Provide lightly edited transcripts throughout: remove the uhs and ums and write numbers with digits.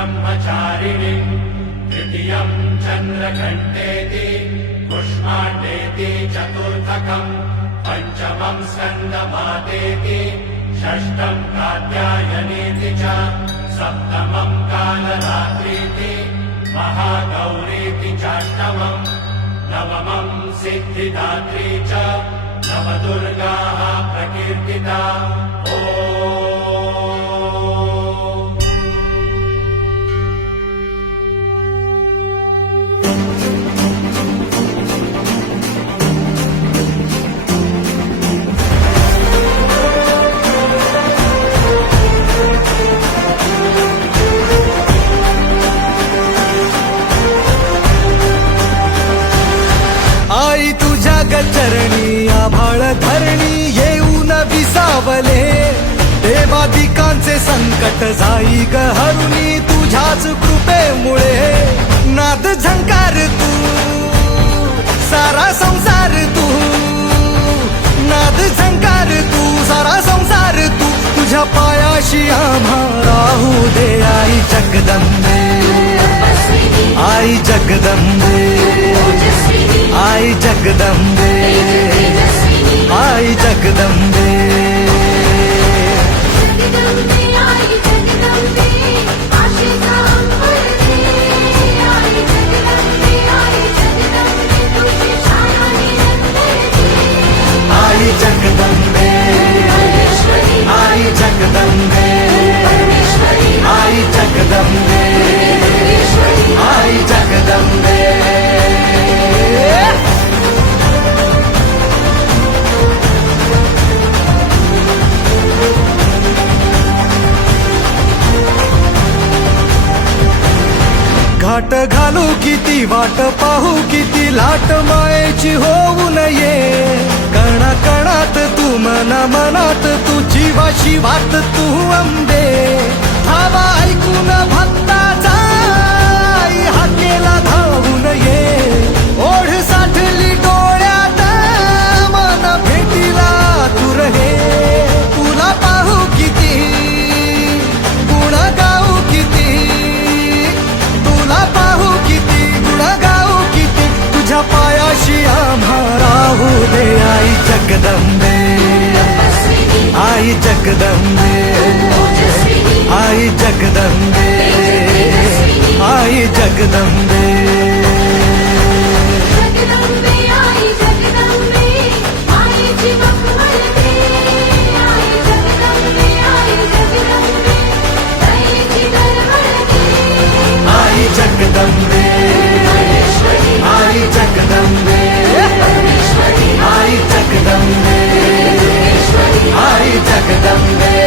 ब्रह्मचारिणीम् तृतीयम् चन्द्रघण्टेति पुष्माण्डेति चतुर्थकम् पञ्चमम् स्कन्दमातेति षष्ठम् कात्यायनेति च सप्तमम् कालरात्रीति महागौरीति चाष्टमम् नवमम् सिद्धिदात्री च नवदुर्गाः प्रकीर्तिता ॐ। आई तुझ्या गचरणी आभाळ धरणी येऊन विसावले देवादिकांचे संकट जाई ग हरुणी तुझ्याच कृपेमुळे नाद झंकार तू सारा संसार तू नाद झंकार तू सारा संसार तू तुझ्या पायाशी आम्हा राहू दे आई जगदंबे आई जगदंबे आई जगदंबे आई जगदंबे आई जगदंबे आई जगदंबे आई जगदंबे आई जगदंबे घाट घालू किती वाट पाहू किती लाट मायेची होऊ नये कणा कणात तू मना मनात तू जीवाशी वाट तू अंबे धावा ऐकून भक्ताचा आई हाकेला धावून ये ओढ साठली डोळ्यात मन भेटीला तू रहे तुला पाहू किती गुण गाऊ किती तुला पाहू किती गुण गाऊ किती तुझ्या पायाशी आम्हा राहू दे आई जगदंबे आई जगदंबे आई जगदंबे आई जगदंबे आई जगदंबे आई जगदंबे आई जगदंबे आई जगदंबे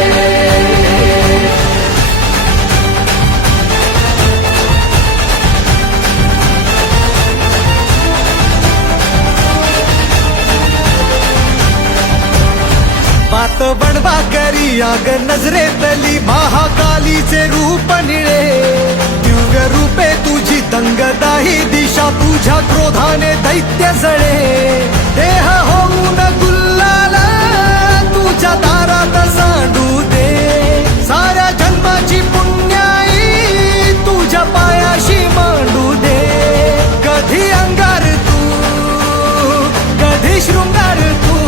पात बनवा करी आग नजरेतली महाकालीचे रूप निळे दिव्य रूपे तुझी दंगदाही दिशा तुझ्या क्रोधाने दैत्य जळे देह होऊन गुल्लाला तुझ्या दारात सांडू दे साऱ्या जन्माची पुण्याई तुझ्या पायाशी मांडू दे कधी अंगार तू कधी शृंगार तू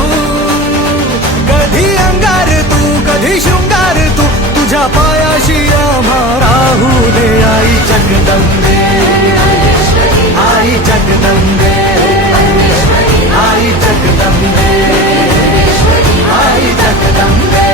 कधी अंगार तू कधी शृंगार तू तुझ्या पायाशी आम्हा राहू दे आई जगदंबे आई जगदंबे आई जगदंबे आई जगदंबे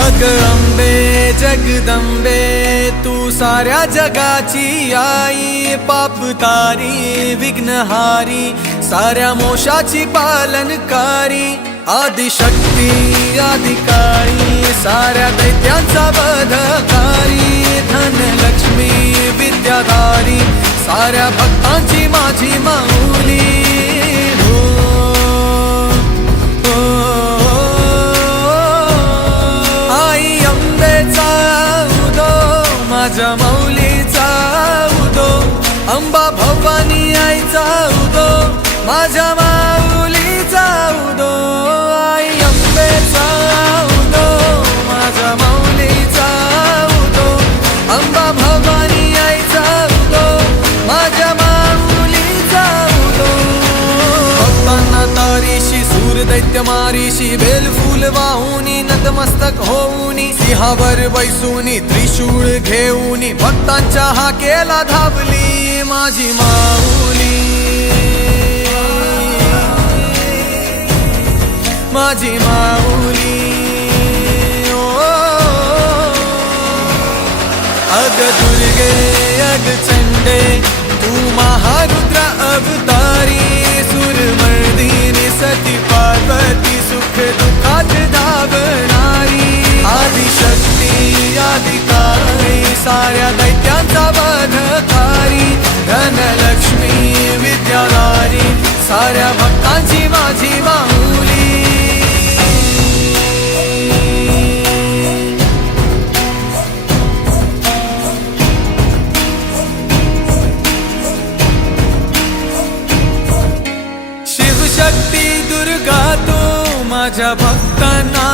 अग अंबे जगदंबे तू साऱ्या जगाची आई पाप अवतारी विघ्नहारी साऱ्या मोशाची पालनकारी आदिशक्ती आदिकाळी साऱ्या दैत्यांचा वधकारी धनलक्ष्मी विद्याधारी साऱ्या भक्तांची माझी माऊली हो, हो, आई अंबेचा उदो माझ्या माऊलीचा उदो अंबा भवानी आईचा उदो माझ्या माऊलीचा उदो आई अंबेचा उदो माझ्या माऊलीचा उदो अंबा भवानी आईचा उदो माझ्या माऊलीचा उदो भक्तांना तारीशी सूर दैत्य मारीशी बेलफूल वाहुनी नतमस्तक होऊनी सिंहावर बैसूनी त्रिशूळ घेऊनी भक्तांच्या हाकेला धावली माझी माऊली माझी माऊली ओ अग दुर्गे अग चंडे तू महारुद्र अवतारी सुरमर्दिनी सती पार्वती सुख दुःखात धावणारी आदिशक्ती आदिकाळी साऱ्या दैत्यांचा वधकारी धनलक्ष्मी विद्याधारी साऱ्या भक्तांची माझी माऊली शिवशक्ती दुर्गा तू माझ्या भक्तांना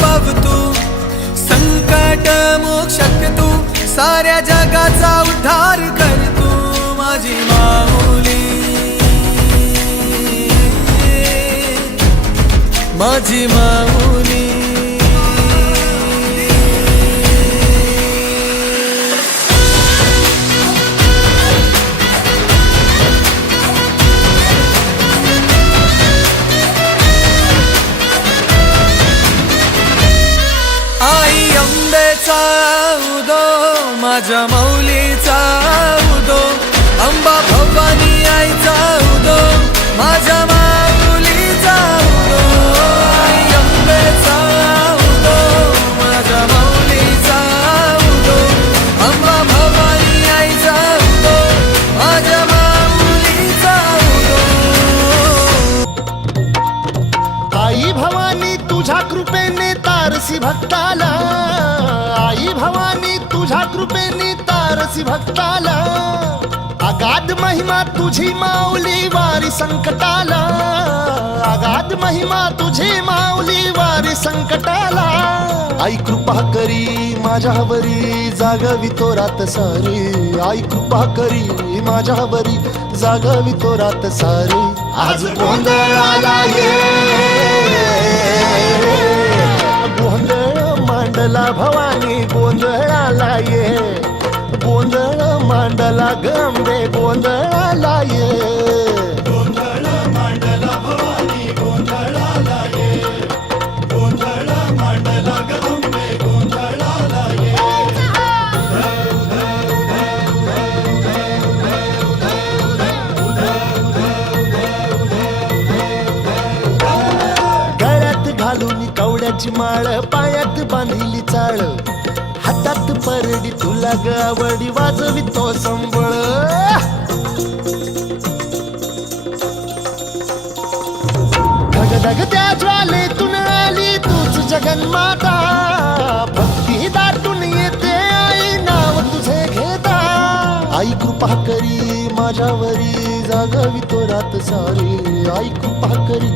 पावतू संकट मोक्षक तू साऱ्या जगाचा उद्धार कर तू माझी माऊली माझी माऊली आई अंबेचा उदो माझ्या माऊलीचा उदो अंबा भवानी आईचा उदो माझ्या माऊलीचा उदो आई अंबेचा उदो माझ्या माऊलीचा उदो अंबा भवानी आईचा उदो माझ्या माऊलीचा उदो आई भवानी तुझ्या कृपेने तारसी भक्ताला आई भवानी तुझ्या कृपेने तारसी भक्ताला अगाध महिमा तुझी माऊली वारी संकटाला अगाध महिमा तुझी माऊली वारी संकटाला आई कृपा करी माझ्यावरी जागवी तो रात सारी आई कृपा करी माझ्यावरी जागवी तो रात सारी आज गोंधळाला ये गोंधळ मांडला भवानी गोंधळाला ये गोंधळ मांडला गंबे गोंधळाला ये गोंधळ मांडला भवानी गोंधळाला ये गोंधळ मांडला गंबे गोंधळाला ये गळ्यात घालून कवड्याची माळ पायात बांधिली चाळ हातात परडी तुला गावडी वाजवी तो संबळ धगधग त्या ज्वालेतून आली तूच जगन्माता भक्ती दाटून येते आई नाव तुझे घेता आई कृपा करी माझ्यावरी जागवी तो रात सारी आई कृपा करी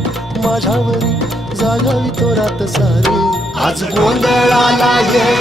माझ्यावरी जागवी तो रात सारी आज गोंधळाला ये